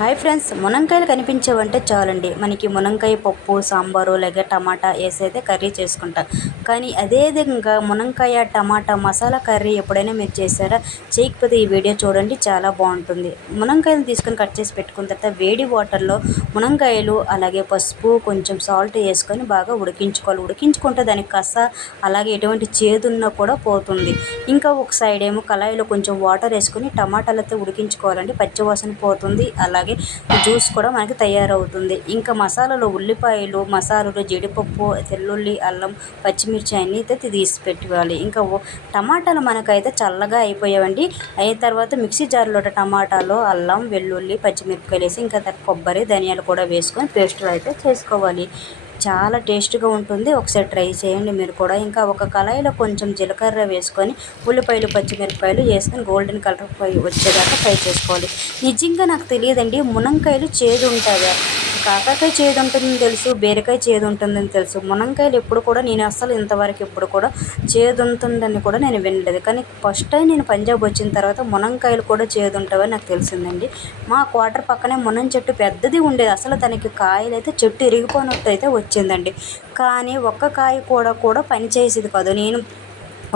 Hi friends మునంకాయలు కనిపించవంటే చాలండి. మనకి మునంకాయ పప్పు సాంబారు లేక టమాటా వేసి అయితే కర్రీ చేసుకుంటాం కానీ అదే విధంగా మునంకాయ టమాటా మసాలా కర్రీ ఎప్పుడైనా మీరు చేశారా? చేయకపోతే ఈ వీడియో చూడండి చాలా బాగుంటుంది. మునంకాయలు తీసుకొని కట్ చేసి పెట్టుకున్న తర్వాత వేడి వాటర్లో మునంకాయలు అలాగే పసుపు కొంచెం సాల్ట్ వేసుకొని బాగా ఉడికించుకోవాలి. ఉడికించుకుంటే దానికి కస అలాగే ఎటువంటి చేదున్నా కూడా పోతుంది. ఇంకా ఒక సైడ్ ఏమో కళాయిలో కొంచెం వాటర్ వేసుకొని టమాటాలతో ఉడికించుకోవాలండి. పచ్చివాసన పోతుంది అలాగే జ్యూస్ కూడా మనకి తయారవుతుంది. ఇంకా మసాలాలో ఉల్లిపాయలు మసాలాలు జీడిపప్పు తెల్లుల్లి అల్లం పచ్చిమిర్చి అన్నీ అయితే తీసి పెట్టుకోవాలి ఇంకా టమాటాలు మనకైతే చల్లగా అయిపోయావండి అయిన తర్వాత మిక్సీ జార్లో టమాటాలు అల్లం వెల్లుల్లి పచ్చిమిరపకాయలు వేసి ఇంకా కొబ్బరి ధనియాలు కూడా వేసుకొని పేస్టులు అయితే చేసుకోవాలి. చాలా టేస్ట్గా ఉంటుంది. ఒకసారి ట్రై చేయండి మీరు కూడా. ఇంకా ఒక కళాయిలో కొంచెం జీలకర్ర వేసుకొని ఉల్లిపాయలు పచ్చిమిరపకాయలు వేసుకొని గోల్డెన్ కలర్ వచ్చేదాకా ఫ్రై చేసుకోవాలి. నిజంగా నాకు తెలియదండి మునంకాయలు చేదు ఉంటుందా కాకరకాయ చేదు ఉంటుందని తెలుసు బీరకాయ చేదు ఉంటుందని తెలుసు. మునంకాయలు ఎప్పుడు కూడా నేను అసలు ఇంతవరకు ఎప్పుడు కూడా చేదు ఉంటుందని కూడా నేను వినలేదు. కానీ ఫస్ట్ టైం నేను పంజాబ్ వచ్చిన తర్వాత మునంకాయలు కూడా చేదు ఉంటావని నాకు తెలిసిందండి. మా క్వార్టర్ పక్కనే మునం చెట్టు పెద్దది ఉండేది. అసలు దానికి కాయలు అయితే చెట్టు ఇరిగిపోయినట్టు అయితే వచ్చిందండి. కానీ ఒక్క కాయ కూడా కూడా పనిచేసేది కాదు. నేను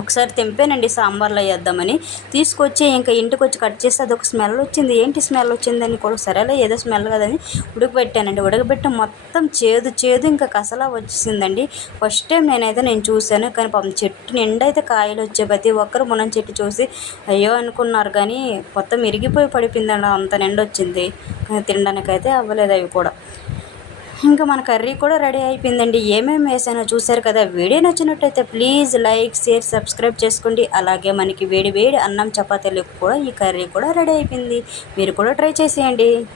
ఒకసారి తెంపానండి సాంబార్లో వేద్దామని. తీసుకొచ్చి ఇంకా ఇంటికి వచ్చి కట్ చేస్తే అదొక స్మెల్ వచ్చింది. ఏంటి స్మెల్ వచ్చిందని కూడా సరేలే ఏదో స్మెల్ కదని ఉడకబెట్టానండి. ఉడకబెట్టి మొత్తం చేదు చేదు ఇంకా కసలా వచ్చేసిందండి. ఫస్ట్ టైం నేనైతే నేను చూశాను. కానీ పాపం చెట్టు నిండా అయితే కాయలు వచ్చే ప్రతి ఒక్కరు మునం చెట్టు చూసి అయ్యో అనుకున్నారు. కానీ మొత్తం ఇరిగిపోయి పడిపోయిందండి అంత నిండా వచ్చింది తినడానికైతే అవ్వలేదు అవి కూడా. ఇంకా మన కర్రీ కూడా రెడీ అయిపోయిందండి. ఏమేమి వేసానో చూసారు కదా? వీడియో నచ్చినట్టయితే ప్లీజ్ లైక్ షేర్ సబ్స్క్రైబ్ చేసుకోండి. అలాగే మనకి వేడి వేడి అన్నం చపాతీలకు కూడా ఈ కర్రీ కూడా రెడీ అయిపోయింది. మీరు కూడా ట్రై చేసేయండి.